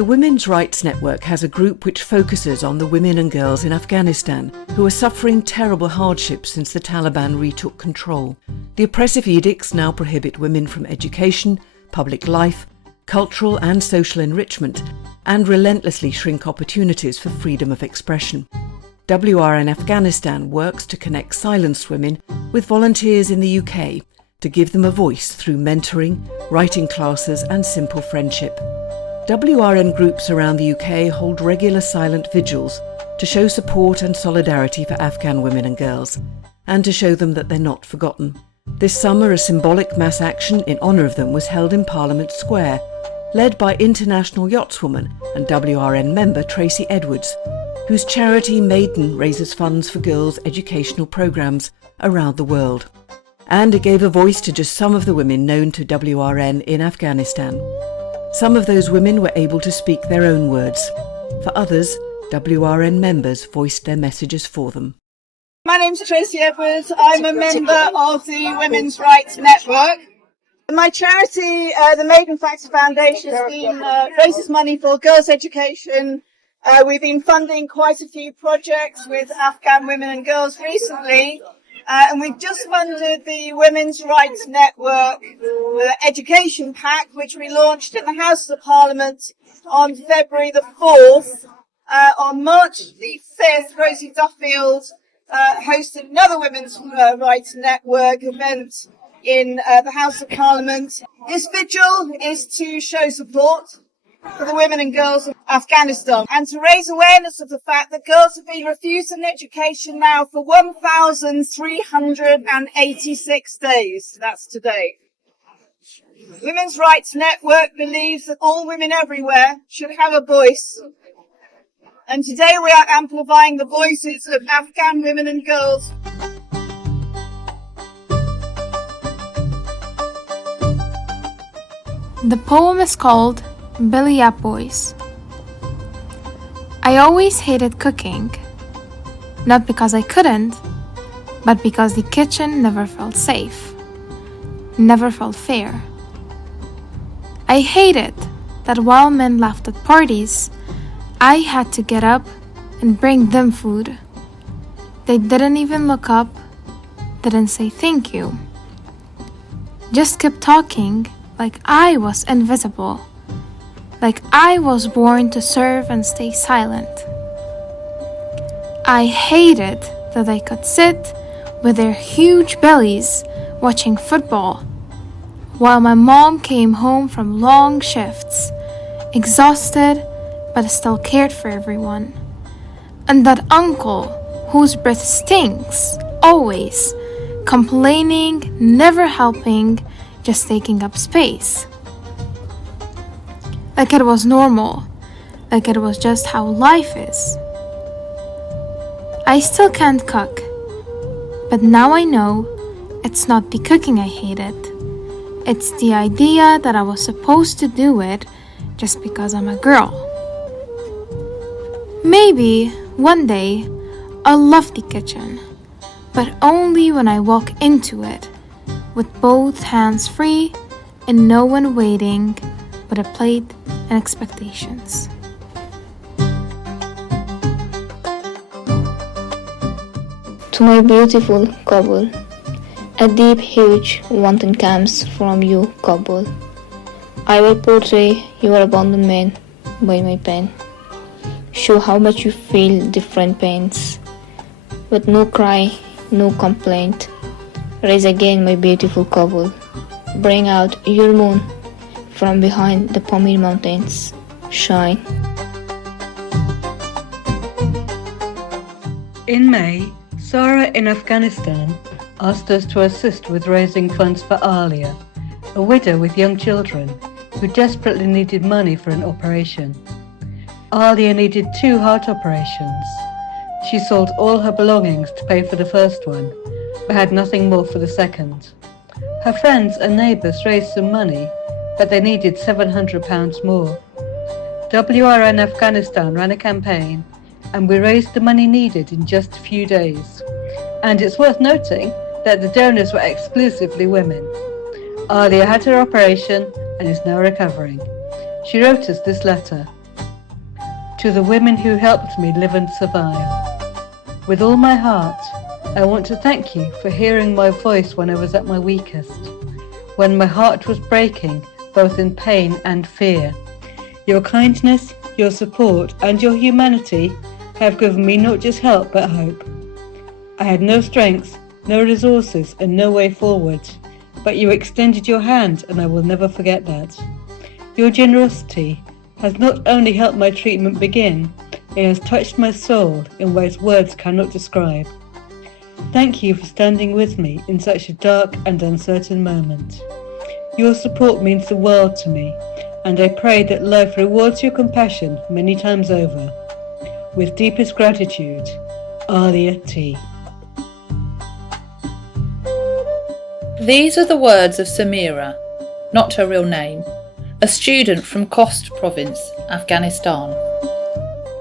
The Women's Rights Network has a group which focuses on the women and girls in Afghanistan who are suffering terrible hardships since the Taliban retook control. The oppressive edicts now prohibit women from education, public life, cultural and social enrichment, and relentlessly shrink opportunities for freedom of expression. WRN Afghanistan works to connect silenced women with volunteers in the UK to give them a voice through mentoring, writing classes and simple friendship. WRN groups around the UK hold regular silent vigils to show support and solidarity for Afghan women and girls, and to show them that they're not forgotten. This summer, a symbolic mass action in honour of them was held in Parliament Square, led by international yachtswoman and WRN member Tracy Edwards, whose charity Maiden raises funds for girls' educational programmes around the world. And it gave a voice to just some of the women known to WRN in Afghanistan. Some of those women were able to speak their own words. For others, WRN members voiced their messages for them. My name's Tracy Edwards. I'm a member of the Women's Rights Network. My charity, the Maiden Foundation, raises money for girls' education. We've been funding quite a few projects with Afghan women and girls recently, and we've just funded the Women's Rights Network education pack, which we launched in the House of Parliament on February the 4th. On March the 5th, Rosie Duffield hosted another Women's Rights Network event in the House of Parliament. This vigil is to show support for the women and girls of Afghanistan and to raise awareness of the fact that girls have been refused an education now for 1,386 days. That's today. Women's Rights Network believes that all women everywhere should have a voice. And today we are amplifying the voices of Afghan women and girls. The poem is called Billy Up Boys. I always hated cooking, not because I couldn't, but because the kitchen never felt safe, never felt fair. I hated that while men laughed at parties, I had to get up and bring them food. They didn't even look up, didn't say thank you. Just kept talking like I was invisible, like I was born to serve and stay silent. I hated that I could sit with their huge bellies watching football, while my mom came home from long shifts, exhausted but still cared for everyone. And that uncle whose breath stinks, always, complaining, never helping, just taking up space. Like it was normal, like it was just how life is. I still can't cook, but now I know it's not the cooking I hated. It's the idea that I was supposed to do it just because I'm a girl. Maybe one day I'll love the kitchen, but only when I walk into it with both hands free and no one waiting with a plate and expectations. To my beautiful couple, a deep, huge wanton comes from you, couple. I will portray your abandonment by my pen. Show how much you feel different pains, but no cry, no complaint. Rise again, my beautiful couple. Bring out your moon from behind the Pamir mountains. Shine. In May, Sarah in Afghanistan asked us to assist with raising funds for Alia, a widow with young children who desperately needed money for an operation. Alia needed 2 heart operations. She sold all her belongings to pay for the first one, but had nothing more for the second. Her friends and neighbours raised some money, but they needed £700 more. WRN Afghanistan ran a campaign, and we raised the money needed in just a few days. And it's worth noting that the donors were exclusively women. Alia had her operation and is now recovering. She wrote us this letter. to the women who helped me live and survive. With all my heart, I want to thank you for hearing my voice when I was at my weakest, when my heart was breaking, both in pain and fear. Your kindness, your support, and your humanity have given me not just help but hope. I had no strength, no resources, and no way forward, but you extended your hand, and I will never forget that. Your generosity has not only helped my treatment begin, it has touched my soul in ways words cannot describe. Thank you for standing with me in such a dark and uncertain moment. Your support means the world to me, and I pray that life rewards your compassion many times over. With deepest gratitude, Alia T. These are the words of Samira, not her real name, a student from Khost province, Afghanistan.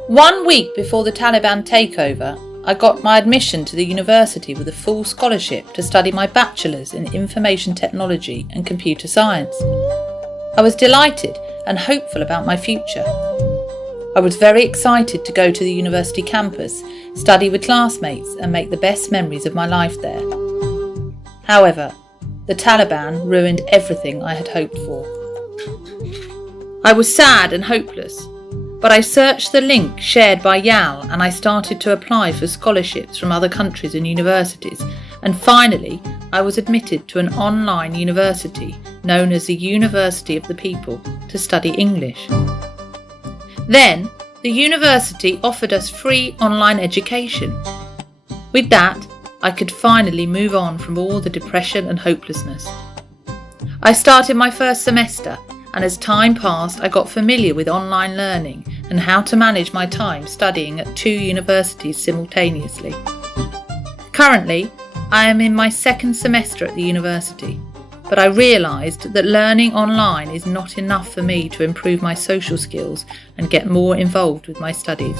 1 week before the Taliban takeover, I got my admission to the university with a full scholarship to study my bachelor's in information technology and computer science. I was delighted and hopeful about my future. I was very excited to go to the university campus, study with classmates and make the best memories of my life there. However, the Taliban ruined everything I had hoped for. I was sad and hopeless, but I searched the link shared by Yal and I started to apply for scholarships from other countries and universities, and finally I was admitted to an online university known as the University of the People to study English. Then the university offered us free online education. With that, I could finally move on from all the depression and hopelessness. I started my first semester, and as time passed I got familiar with online learning and how to manage my time studying at 2 universities simultaneously. Currently, I am in my 2nd semester at the university, but I realised that learning online is not enough for me to improve my social skills and get more involved with my studies.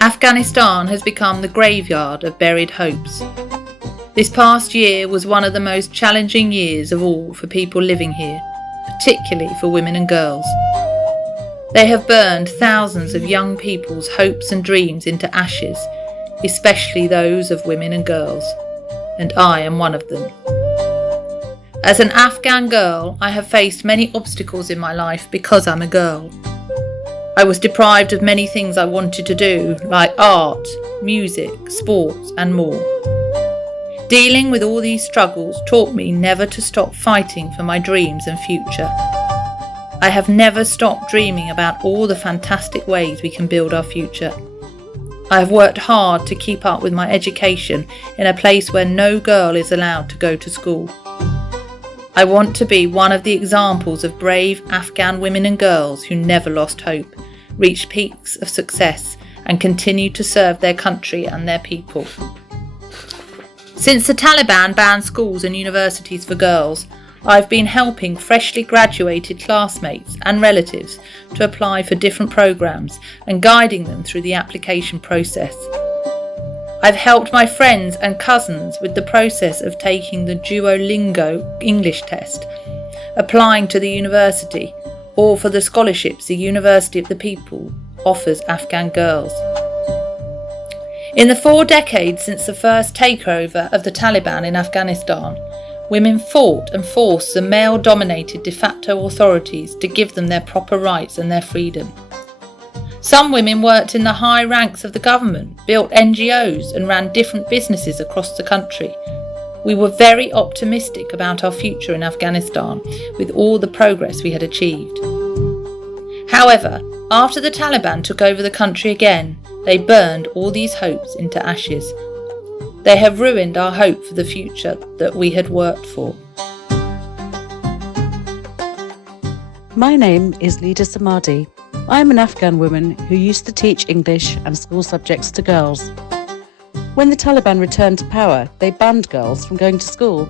Afghanistan has become the graveyard of buried hopes. This past year was one of the most challenging years of all for people living here, particularly for women and girls. They have burned thousands of young people's hopes and dreams into ashes, especially those of women and girls, and I am one of them. As an Afghan girl, I have faced many obstacles in my life because I'm a girl. I was deprived of many things I wanted to do, like art, music, sports, and more. Dealing with all these struggles taught me never to stop fighting for my dreams and future. I have never stopped dreaming about all the fantastic ways we can build our future. I have worked hard to keep up with my education in a place where no girl is allowed to go to school. I want to be one of the examples of brave Afghan women and girls who never lost hope, reached peaks of success, and continued to serve their country and their people. Since the Taliban banned schools and universities for girls, I've been helping freshly graduated classmates and relatives to apply for different programs and guiding them through the application process. I've helped my friends and cousins with the process of taking the Duolingo English test, applying to the university, or for the scholarships the University of the People offers Afghan girls. In the 4 decades since the first takeover of the Taliban in Afghanistan, women fought and forced the male-dominated de facto authorities to give them their proper rights and their freedom. Some women worked in the high ranks of the government, built NGOs and ran different businesses across the country. We were very optimistic about our future in Afghanistan with all the progress we had achieved. However, after the Taliban took over the country again, they burned all these hopes into ashes. They have ruined our hope for the future that we had worked for. My name is Lida Samadi. I am an Afghan woman who used to teach English and school subjects to girls. When the Taliban returned to power, they banned girls from going to school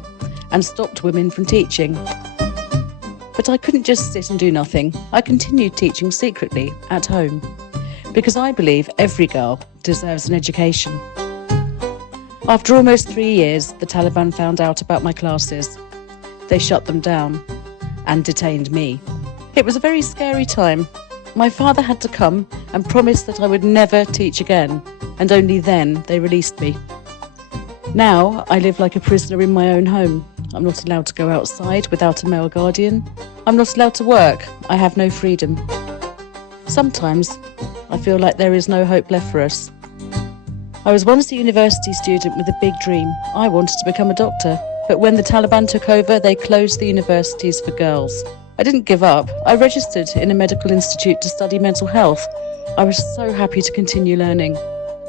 and stopped women from teaching. But I couldn't just sit and do nothing. I continued teaching secretly at home because I believe every girl deserves an education. After almost 3 years, the Taliban found out about my classes. They shut them down and detained me. It was a very scary time. My father had to come and promise that I would never teach again, and only then they released me. Now I live like a prisoner in my own home. I'm not allowed to go outside without a male guardian. I'm not allowed to work. I have no freedom. Sometimes I feel like there is no hope left for us. I was once a university student with a big dream. I wanted to become a doctor, but when the Taliban took over, they closed the universities for girls. I didn't give up. I registered in a medical institute to study mental health. I was so happy to continue learning.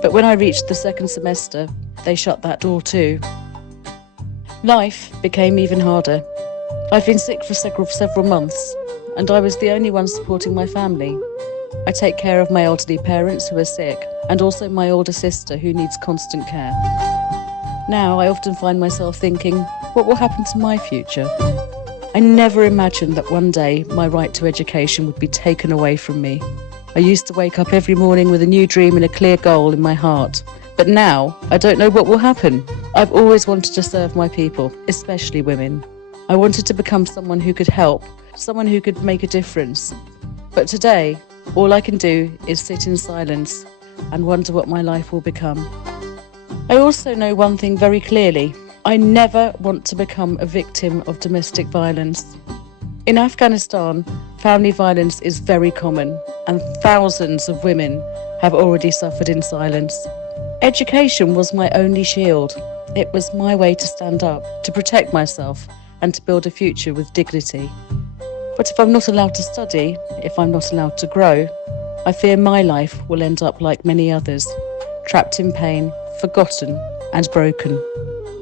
But when I reached the second semester, they shut that door too. Life became even harder. I've been sick for several months, and I was the only one supporting my family. I take care of my elderly parents who are sick, and also my older sister who needs constant care. Now I often find myself thinking, what will happen to my future? I never imagined that one day my right to education would be taken away from me. I used to wake up every morning with a new dream and a clear goal in my heart. But now I don't know what will happen. I've always wanted to serve my people, especially women. I wanted to become someone who could help, someone who could make a difference. But today, all I can do is sit in silence and wonder what my life will become. I also know one thing very clearly. I never want to become a victim of domestic violence. In Afghanistan, family violence is very common, and thousands of women have already suffered in silence. Education was my only shield. It was my way to stand up, to protect myself, and to build a future with dignity. But if I'm not allowed to study, if I'm not allowed to grow, I fear my life will end up like many others, trapped in pain, forgotten and broken.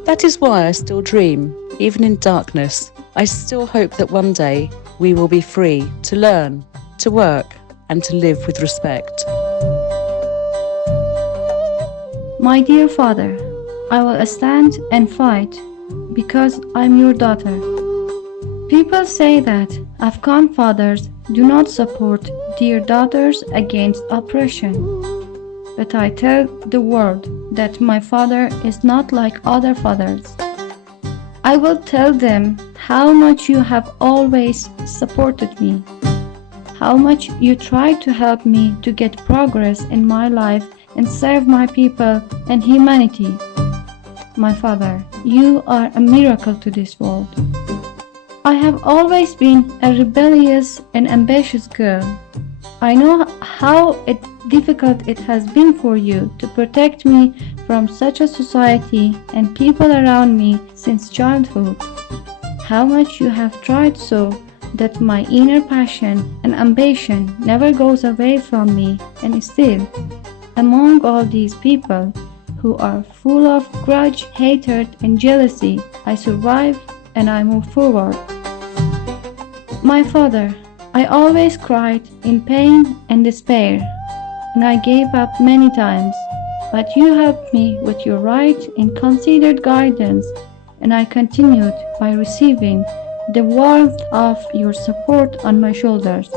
That is why I still dream, even in darkness. I still hope that one day we will be free to learn, to work, and to live with respect. My dear father, I will stand and fight because I'm your daughter. People say that Afghan fathers do not support their daughters against oppression. But I tell the world that my father is not like other fathers. I will tell them how much you have always supported me, how much you tried to help me to get progress in my life and serve my people and humanity. My father, you are a miracle to this world. I have always been a rebellious and ambitious girl. I know how difficult it has been for you to protect me from such a society and people around me since childhood. How much you have tried so that my inner passion and ambition never goes away from me, and still, among all these people who are full of grudge, hatred and jealousy, I survive and I move forward. My father, I always cried in pain and despair, and I gave up many times, but you helped me with your right and considered guidance, and I continued by receiving the warmth of your support on my shoulders.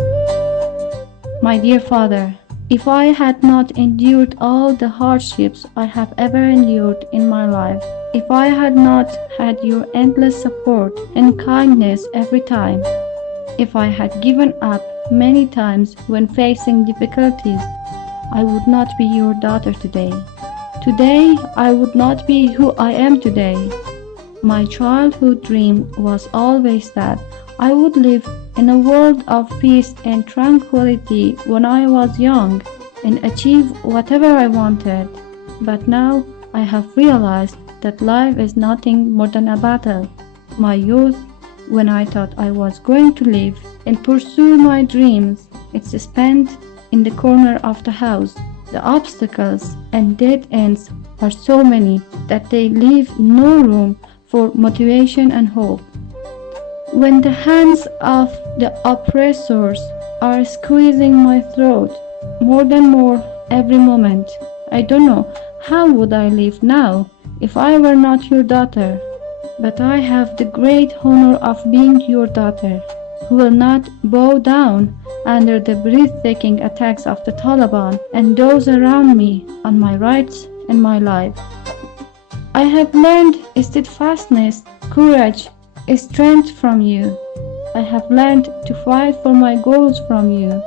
My dear father, if I had not endured all the hardships I have ever endured in my life, if I had not had your endless support and kindness every time, if I had given up many times when facing difficulties, I would not be your daughter today. Today, I would not be who I am today. My childhood dream was always that I would live in a world of peace and tranquility when I was young and achieve whatever I wanted. But now I have realized that life is nothing more than a battle. My youth, when I thought I was going to live and pursue my dreams, it's spent in the corner of the house. The obstacles and dead ends are so many that they leave no room for motivation and hope. When the hands of the oppressors are squeezing my throat more and more every moment, I don't know how would I live now if I were not your daughter. But I have the great honor of being your daughter, who will not bow down under the breathtaking attacks of the Taliban and those around me on my rights and my life. I have learned steadfastness, courage, strength from you. I have learned to fight for my goals from you.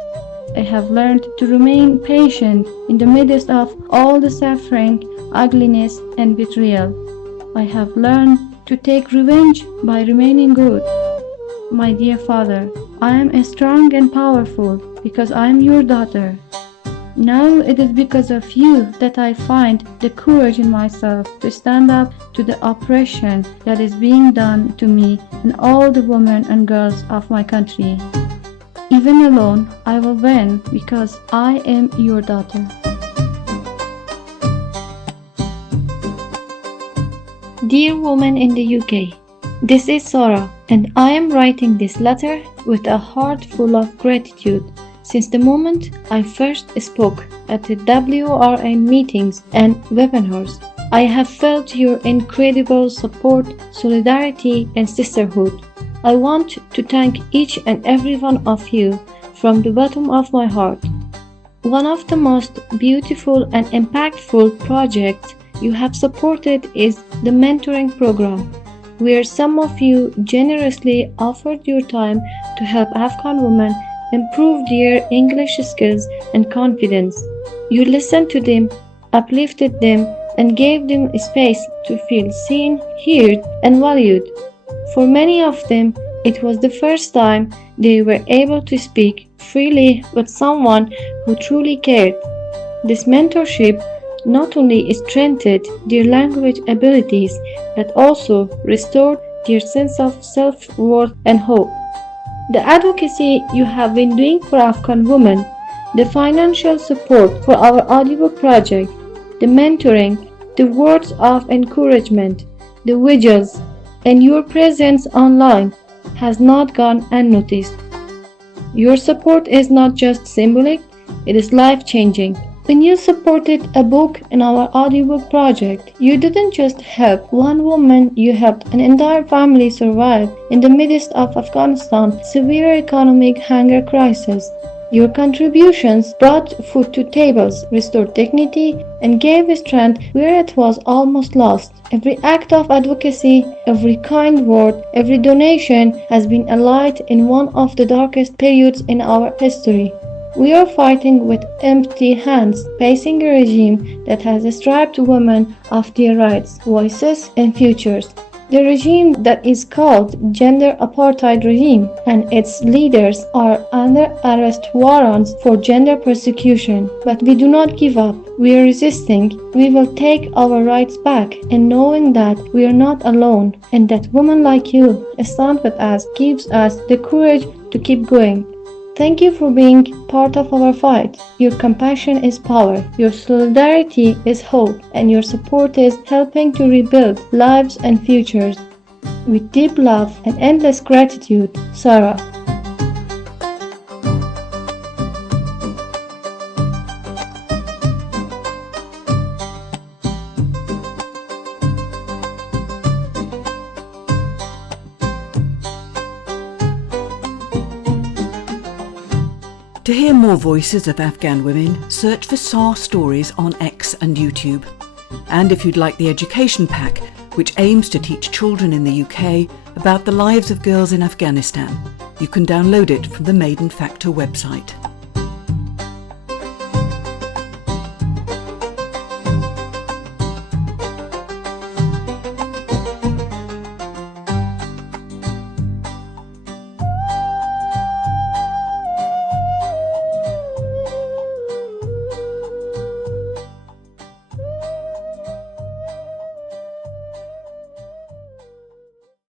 I have learned to remain patient in the midst of all the suffering, ugliness, and betrayal. I have learned to take revenge by remaining good. My dear Father, I am strong and powerful because I am your daughter. Now it is because of you that I find the courage in myself to stand up to the oppression that is being done to me and all the women and girls of my country. Even alone, I will win because I am your daughter. Dear woman in the UK, this is Sarah, and I am writing this letter with a heart full of gratitude. Since the moment I first spoke at the WRN meetings and webinars, I have felt your incredible support, solidarity, and sisterhood. I want to thank each and every one of you from the bottom of my heart. One of the most beautiful and impactful projects you have supported is the mentoring program, where some of you generously offered your time to help Afghan women improve their English skills and confidence. You listened to them, uplifted them, and gave them space to feel seen, heard, and valued. For many of them, it was the first time they were able to speak freely with someone who truly cared. This mentorship not only strengthened their language abilities, but also restored their sense of self-worth and hope. The advocacy you have been doing for Afghan women, the financial support for our audiobook project, the mentoring, the words of encouragement, the vigils, and your presence online has not gone unnoticed. Your support is not just symbolic, it is life-changing. When you supported a book in our audiobook project, you didn't just help one woman, you helped an entire family survive in the midst of Afghanistan's severe economic hunger crisis. Your contributions brought food to tables, restored dignity, and gave strength where it was almost lost. Every act of advocacy, every kind word, every donation has been a light in one of the darkest periods in our history. We are fighting with empty hands, facing a regime that has stripped women of their rights, voices, and futures. The regime that is called gender apartheid regime, and its leaders are under arrest warrants for gender persecution. But we do not give up. We are resisting. We will take our rights back, and knowing that we are not alone, and that women like you stand with us gives us the courage to keep going. Thank you for being part of our fight. Your compassion is power, your solidarity is hope, and your support is helping to rebuild lives and futures. With deep love and endless gratitude, Sarah. To hear more voices of Afghan women, search for SAR Stories on X and YouTube. And if you'd like the education pack, which aims to teach children in the UK about the lives of girls in Afghanistan, you can download it from the Maiden Factor website.